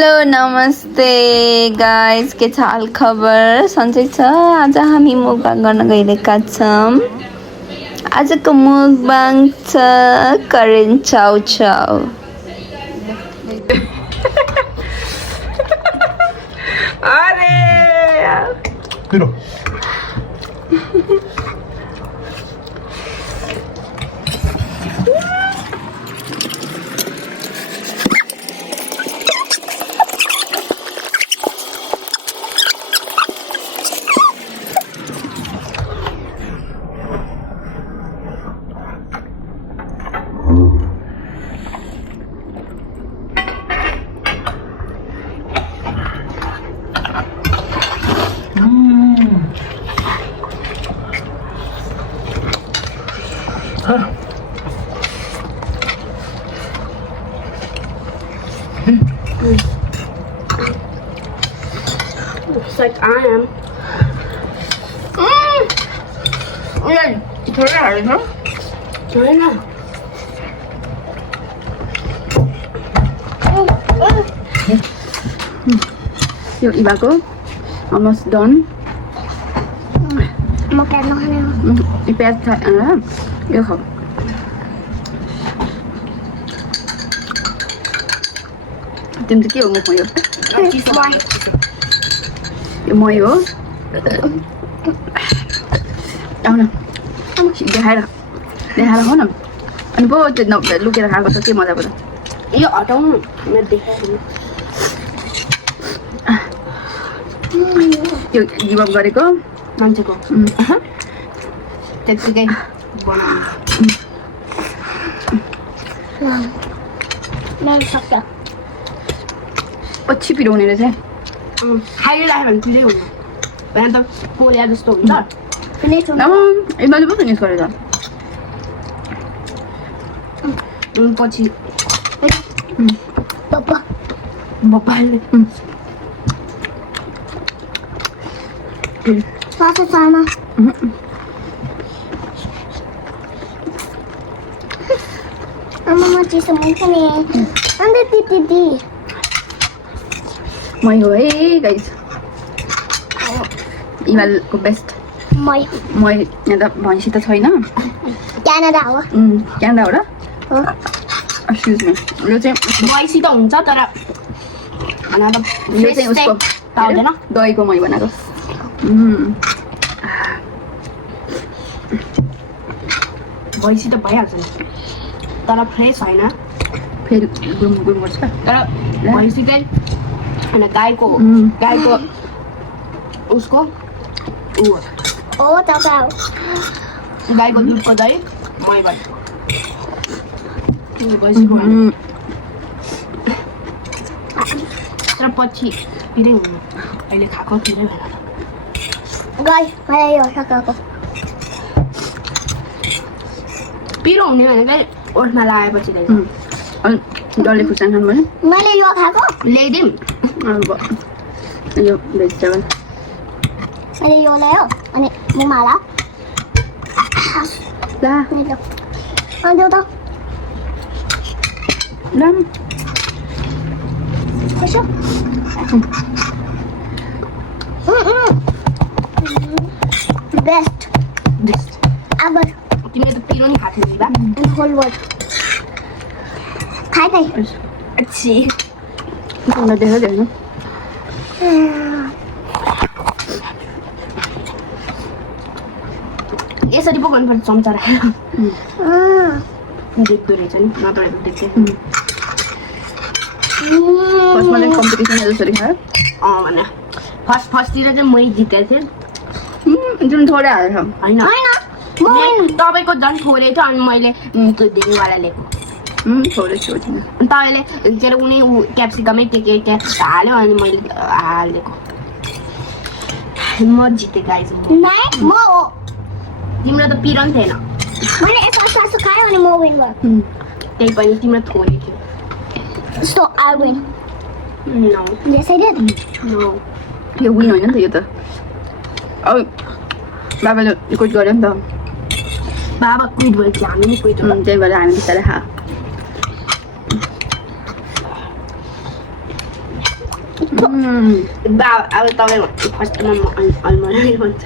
Hello नमस्ते guys, के छ हाल खबर? सन्चै छ? आज हामी मुकबाङ गर्न गइरहेका छौँ। आजको मुकबाङ छ करेन्ट चाउचाउ। अरे Pero. Looks like I am. थोरै हाल्छ। होइन यो इबाको अलमोस्ट डन। म प्याज नखाने हो। यो प्याज यो खाऊ। तिमी चाहिँ के हो मुखमा यो? यो मही हो। आऊ न देखाएर खाऊ न। अनि पो त्यो लुकेर खाएको त के मजा पर्छ। यो हटाउनु म देखाउँछु। यो गिभ अप गरेको मान्छेको त्यतिकै बनाउनु सक्छ। पछि पिरो हुने रहेछ। खाइरहेको भने पिरै हुनु भएन त पोल्या जस्तो हुन्छ। फिनिस हुनु मैले पो फिनिस गरेँ त। पछि बप्पाले सानो सानो आमा चिसो हुन्छ नि। अन्त दिदी मै हो है गाइस। इमालको बेस्ट मै यहाँ त भैँसी त छैन। क्यानाडा हो। क्यानाडा हो र? Excuse me. यो चाहिँ भैँसी त हुन्छ तर यो चाहिँ उसको पाउँदैन। दहीको मै बनाएको। भैँसी त भइहाल्छ नि तर फ्रेस होइन। फेरि गुम गर्छ। तर भैँसी चाहिँ होइन गाईको उसको गाईको दुधको दही मै भयो। भैँसीको तर पछि पिरै हुनु। अहिले खाएको पिरै भएन। गाई मलाई यो सकाएको पिरो हुने भनेको ओठमा लगाएपछि डल्ले खुर्सानी खानु भने मैले यो खाएको ल्याइदिउँ। यो भेजिटेबल मैले यो ल्यायो अनि मुमाला ला अन्त त कसो बेस्ट अब तिमीले त पिरो नि खाएको थियौ नि बा होल वर्ड खाइ अच्छी देख्नु यसरी पो गर्नुपर्छ चम्चा राखेर। देख्दो रहेछ नि नत्र देख्थेँ। फर्स्टमा चाहिँ कम्पिटिसन जसरी खायो भने फर्स्टतिर चाहिँ मै जितेको थिएँ। जुन थोरै हालेछ होइन तपाईँको झन् थोरै थियो अनि मैले त्यो धेरैवाला लिएको। थोरै थियो तपाईँले के अरे उनी क्याप्सिकमै के हाल्यो अनि मैले हालिदिएको। म जितेँ गाइस। म हो तिम्रो त पिरो नि थिएन। मैले यसो खायो अनि म विन भयो। त्यही पनि तिम्रो थोरै थियो। So I win. No. Yes, I did. No. यो विन होइन नि त यो त। अब बाबाले क्विट गर्यो नि त। बाबा क्विट भयो हामी नि क्विट भयो। त्यही भएर हामी बिस्तारै खा। बा अब तपाईँ फर्स्टमा म अलमोडै भन्छ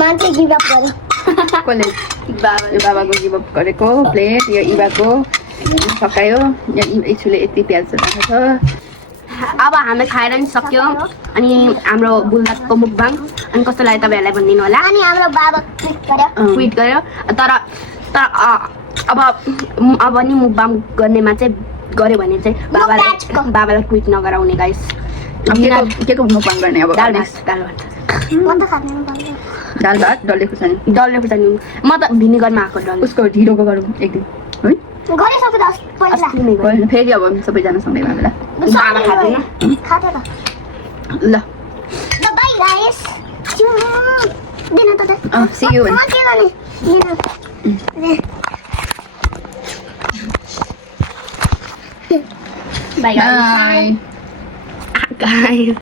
मान्छे गिभ अप गर्यो कसले बाबाको गिभअप गरेको प्लेट यो इबाको सकायो इचुले यति प्याज राखेको छ अब हामी खाएर नि सक्यो अनि हाम्रो बुल्दाको मुकबाङ अनि कस्तो लाग्यो तपाईँहरूलाई भनिदिनु होला अनि हाम्रो बाबा ट्विट गर्यो तर तर अब नि मुकबाङ गर्नेमा चाहिँ गर्यो भने चाहिँ बाबालाई ट्विट नगराउने गाइस के को मुकबाङ गर्ने अब दाल भात दाल भात डल्ले खुर्सानी म त भिनेगरमा आएको डल्ले उसको ढिलोको गरौँ एक दिन है फेरि अब सबैजना सँगै भएर बाबा खाँदैन ल see you Bye bye guys.